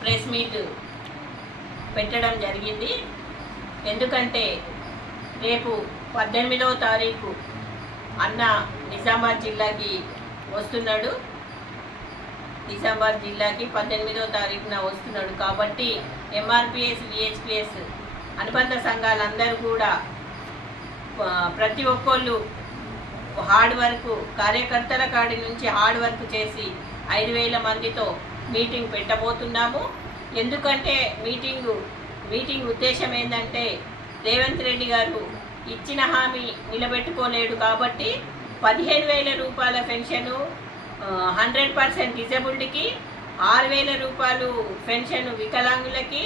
Press meet పెట్టడం జరిగింది. ఎందుకంటే రేపు పద్దెనిమిదవ తారీఖు అన్న నిజామాబాద్ జిల్లాకి వస్తున్నాడు. నిజామాబాద్ జిల్లాకి పద్దెనిమిదవ తారీఖున వస్తున్నాడు. కాబట్టి ఎంఆర్పిఎస్ విహెచ్పిఎస్ అనుబంధ సంఘాలందరూ కూడా ప్రతి ఒక్కళ్ళు హార్డ్ వర్క్ కార్యకర్తల కాడి నుంచి హార్డ్ వర్క్ చేసి ఐదు వేల మందితో మీటింగ్ పెట్టబోతున్నాము. ఎందుకంటే మీటింగు మీటింగ్ ఉద్దేశం ఏంటంటే రేవంత్ రెడ్డి గారు ఇచ్చిన హామీ నిలబెట్టుకోలేడు కాబట్టి పదిహేను వేల రూపాయల పెన్షను హండ్రెడ్ పర్సెంట్ డిజబుల్డ్కి ఆరు వేల రూపాయలు పెన్షన్ వికలాంగులకి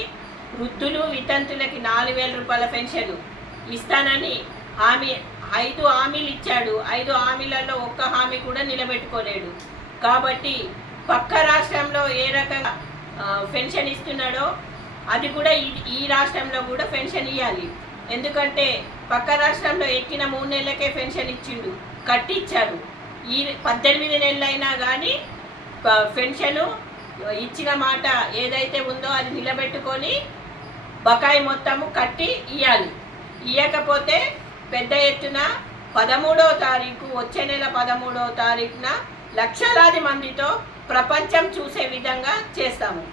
వృద్ధులు వితంతులకి నాలుగు వేల రూపాయల పెన్షన్ ఇస్తానని హామీ ఐదు హామీలు ఇచ్చాడు. ఐదు హామీలలో ఒక్క హామీ కూడా నిలబెట్టుకోలేడు. కాబట్టి పక్క రాష్ట్రంలో ఏ రకంగా పెన్షన్ ఇస్తున్నాడో అది కూడా ఈ రాష్ట్రంలో కూడా పెన్షన్ ఇవ్వాలి ఎందుకంటే పక్క రాష్ట్రంలో ఎక్కిన మూడు నెలలకే పెన్షన్ ఇచ్చిండు కట్టిచ్చారు. ఈ పద్దెనిమిది నెలలైనా కానీ పెన్షను ఇచ్చిన మాట ఏదైతే ఉందో అది నిలబెట్టుకొని బకాయి మొత్తము కట్టి ఇవ్వాలి ఇవ్వకపోతే పెద్ద ఎత్తున పదమూడవ తారీఖు వచ్చే నెల పదమూడవ తారీఖున లక్షలాది మందితో ప్రపంచం చూసే విధంగా చేస్తాము.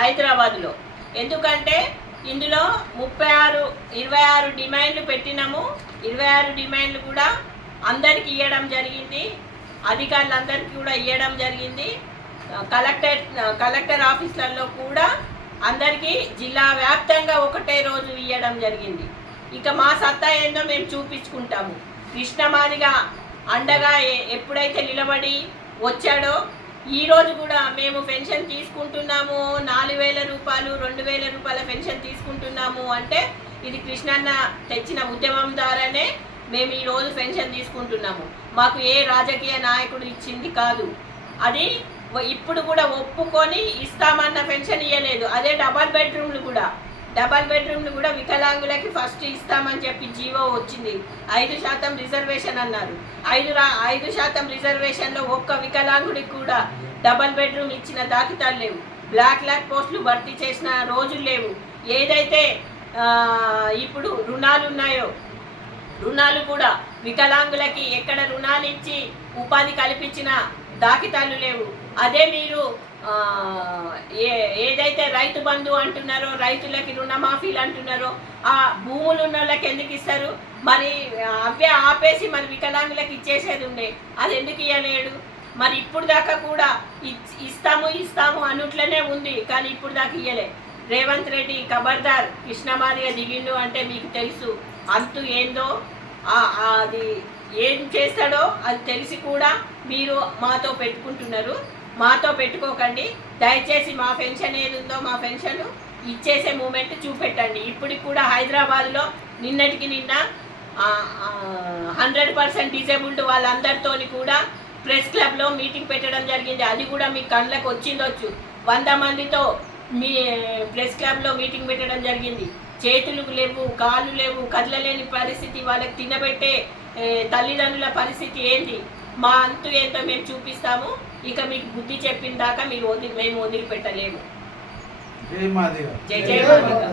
హైదరాబాద్లో. ఎందుకంటే ఇందులో ముప్పై ఆరు ఇరవై ఆరు డిమాండ్లు పెట్టినాము. ఇరవై ఆరు డిమాండ్లు కూడా అందరికి ఇవ్వడం జరిగింది. అధికారులందరికీ కూడా ఇవ్వడం జరిగింది. కలెక్టర్ కలెక్టర్ ఆఫీసులలో కూడా అందరికీ జిల్లా వ్యాప్తంగా ఒకటే రోజు ఇవ్వడం జరిగింది. ఇక మా సత్తా ఏందో మేము చూపించుకుంటాము. కృష్ణమాదిగా అండగా ఎ- ఎప్పుడైతే నిలబడి వచ్చాడో ఈరోజు కూడా మేము పెన్షన్ తీసుకుంటున్నాము. నాలుగు వేల రూపాయలు రెండు వేల రూపాయల పెన్షన్ తీసుకుంటున్నాము అంటే ఇది కృష్ణన్న తెచ్చిన ఉద్యమం ద్వారానే మేము ఈరోజు పెన్షన్ తీసుకుంటున్నాము. మాకు ఏ రాజకీయ నాయకుడు ఇచ్చింది కాదు. అది ఇప్పుడు కూడా ఒప్పుకొని ఇస్తామన్న పెన్షన్ ఇవ్వలేదు అదే డబల్ బెడ్రూమ్లు కూడా. డబల్ బెడ్రూమ్లు కూడా వికలాంగులకి ఫస్ట్ ఇస్తామని చెప్పి జీవో వచ్చింది. ఐదు శాతం రిజర్వేషన్ అన్నారు. ఐదు రా ఐదు శాతం రిజర్వేషన్లో ఒక్క వికలాంగుడికి కూడా డబల్ బెడ్రూమ్ ఇచ్చిన దాఖితాలు లేవు. బ్లాక్ లాక్ పోస్టులు భర్తీ చేసిన రోజులు లేవు. ఏదైతే ఇప్పుడు రుణాలు ఉన్నాయో రుణాలు కూడా వికలాంగులకి ఎక్కడ రుణాలు ఇచ్చి ఉపాధి కల్పించిన దాఖితాలు లేవు. అదే మీరు ఏ ఏదైతే రైతు బంధు అంటున్నారో రైతులకి రుణమాఫీలు అంటున్నారో ఆ భూములు ఉన్న వాళ్ళకి ఎందుకు ఇస్తారు? మరి అవే ఆపేసి మరి వికలాంగులకు ఇచ్చేసేది ఉండే. అది ఎందుకు ఇవ్వలేడు మరి ఇప్పుడు దాకా కూడా ఇస్తాము ఇస్తాము అన్నట్లనే ఉంది. కానీ ఇప్పుడు దాకా ఇవ్వలే రేవంత్ రెడ్డి ఖబర్దార్ కృష్ణమాదిగా దిగిండు అంటే మీకు తెలుసు. అంతు ఏందో? అది ఏం చేస్తాడో అది తెలిసి కూడా మీరు మాతో పెట్టుకుంటున్నారు. మాతో పెట్టుకోకండి. దయచేసి మా పెన్షన్ ఏది ఉందో మా పెన్షన్ ఇచ్చేసే మూమెంట్ చూపెట్టండి. ఇప్పటికి కూడా హైదరాబాద్లో నిన్నటికి నిన్న హండ్రెడ్ పర్సెంట్ డిజేబుల్డ్ వాళ్ళందరితోని కూడా ప్రెస్ క్లబ్లో మీటింగ్ పెట్టడం జరిగింది. అది కూడా మీ కళ్ళకు వచ్చిందొచ్చు వంద మందితో మీ ప్రెస్ క్లబ్లో మీటింగ్ పెట్టడం జరిగింది. చేతులు లేవు కాళ్ళు లేవు కదలలేని పరిస్థితి వాళ్ళకి తినబెట్టే తల్లిదండ్రుల పరిస్థితి ఏంది? మా అంతు ఏంటో మేము చూపిస్తాము. ఇక మీకు బుద్ధి చెప్పిన దాకా మీరు వదిలి మేము వదిలిపెట్టలేము. జై మాదిగా. జై జై మాదిగా.